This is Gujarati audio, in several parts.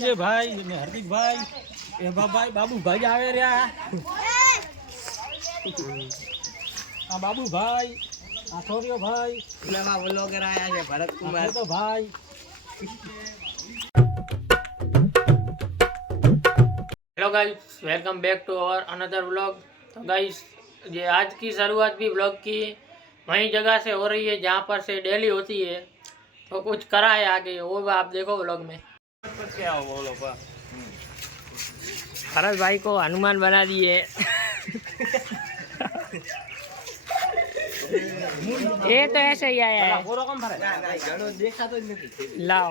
જે ભાઈ ને હાર્દિકભાઈ એ ભાઈ બાબુભાઈ આવે રહ્યા આ બાબુભાઈ આ થોરિયો ભાઈ પેલા વ્લોગર આયા છે ભરત કુમાર તો ભાઈ hello guys welcome back to our another vlog. तो गाइस ये आज की शुरुआत भी व्लॉग की वही जगह से हो रही है जहाँ पर से डेली होती है, तो कुछ करा है आगे वो आप देखो व्लॉग में। हरस भाई को हनुमान बना दिए ये तो ऐसे ही आया है। लाओ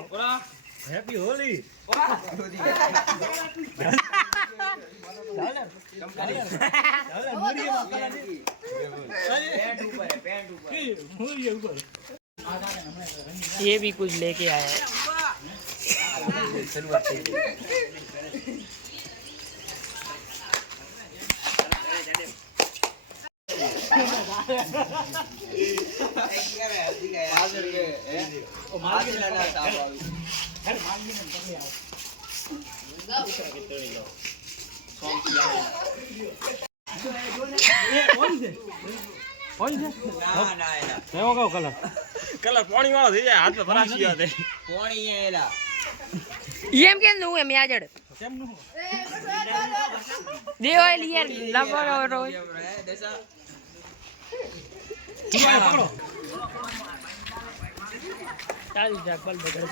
हैप्पी होली ये भी कुछ लेके आया है। કલર પાણી વાળો થઈ જાય હાથ ભરાશી આવે કોણી એલા એમ કેમ નું એમ યાજડ કેમ નું દેવાય લીએ લબરો રોય દસા પકડો ચાલ જા પલ બગડ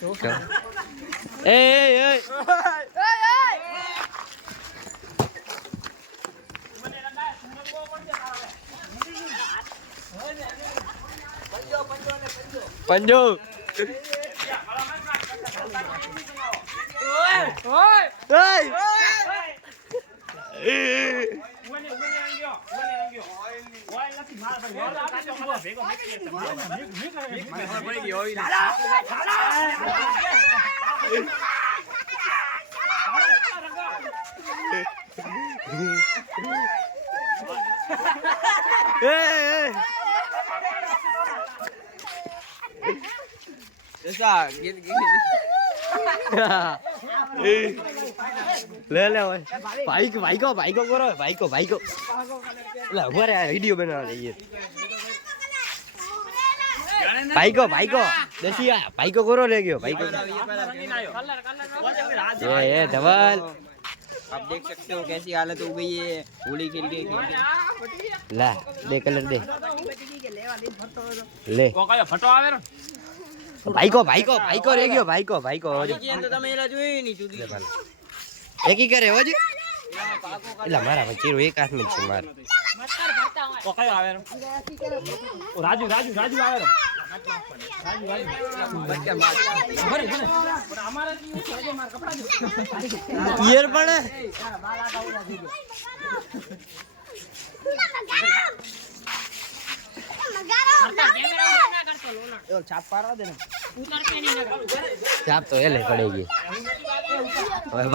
તો એ પંજો ले ले भाई को करो भाई को ले ऊपर वीडियो बना रही है भाई को देखिए भाई को करो ले गयो भाई को ये धवल आप देख सकते हो कैसी हालत हो गई है होली खेल के ला दे कलर दे ले ફટો આવે ને भाई को रह गयो भाई को तो તમે એલા જોઈ ની ચૂડી એક ઈ કરે હોજી એલા મારા વચીરો એક હાથ માં છે માર ઓ કયો આવે રે ઓ રાજુ આવે રે રાજુ ભરે અમારા જી છે માર કપડા ઈયર પડે छाप तो ये ले पड़ेगी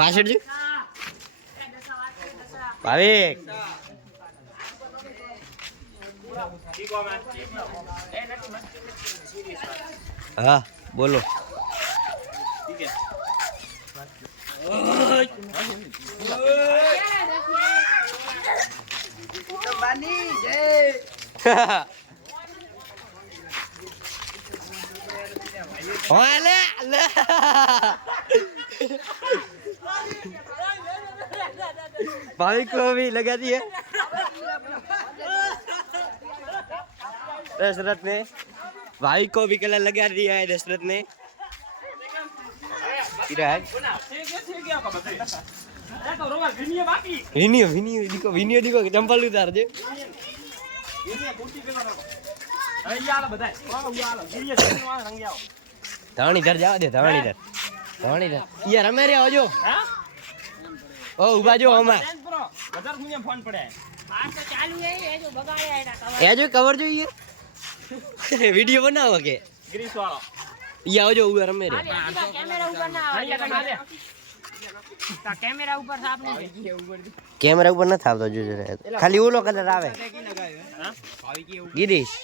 भाषण जी भाविक हाँ बोलो भाई को भी लगा दिए दशरथ ने भाई को भी कलर लगा दिया है दशरथ ने विनियो दिखो चंपल उतार दे धवनी इधर जाओ दे धवनी इधर यार रमे रे आजो ओ उभा जो हमार બજાર મુને ફોન પડે આ તો ચાલુ હે એ જો બગાડ્યા એના કવર એ જો કવર જોઈએ વિડિયો બનાવો કે ગ્રીસ વાળો ઈ આવજો ઉભા રમે રે કેમેરા ઉપર ના આવે તા કેમેરા ઉપર સાફ નથી કેમેરા ઉપર ન થાવતો જોજો ખાલી ઓલો કલર આવે ગિરીશ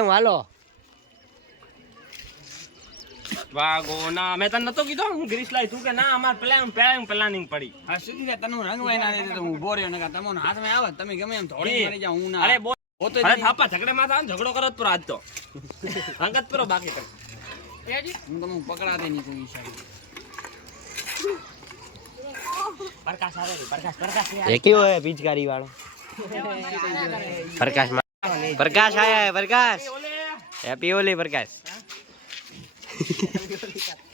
એમ હાલો વાગોના મેં તને નતો કીધો હું ગ્રીસ લાવી તું કે ના અમાર પ્લાનિંગ પડી હા સુધી રે તને રંગવાઈ ના દે તો હું ઉભો રહ્યો નકા તમને હાથમાં આવે તમે ગમે એમ થોડી મરી જાવ હું ના અરે બોલ હોતો અરે થાપા ઝઘડે માં થાય ઝઘડો કરો તો આજ તો અંગત કરો બાકી કર હું તમને પકડાતે નહીં કોઈ હિસાબે પ્રકાશ આવે રે પ્રકાશ એ કેવો હે પિચકારી વાળો प्रकाश आया है प्रकाश हैप्पी होली प्रकाश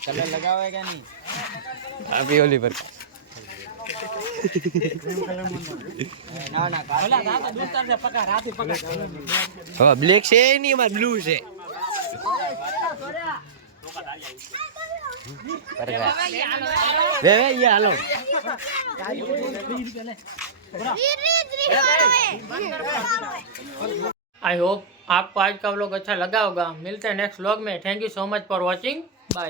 कलर लगावे क्या नहीं हैप्पी होली प्रकाश ना ना ઓલા રાત દોસ્તાર છે પકા રાતે પકા હવે બ્લેક છે નહીં અમાર બ્લુ છે પ્રકાશ વે ये हालो आई होप आपको आज का व्लॉग अच्छा लगा होगा। मिलते हैं नेक्स्ट व्लॉग में। Thank you so much for watching. Bye.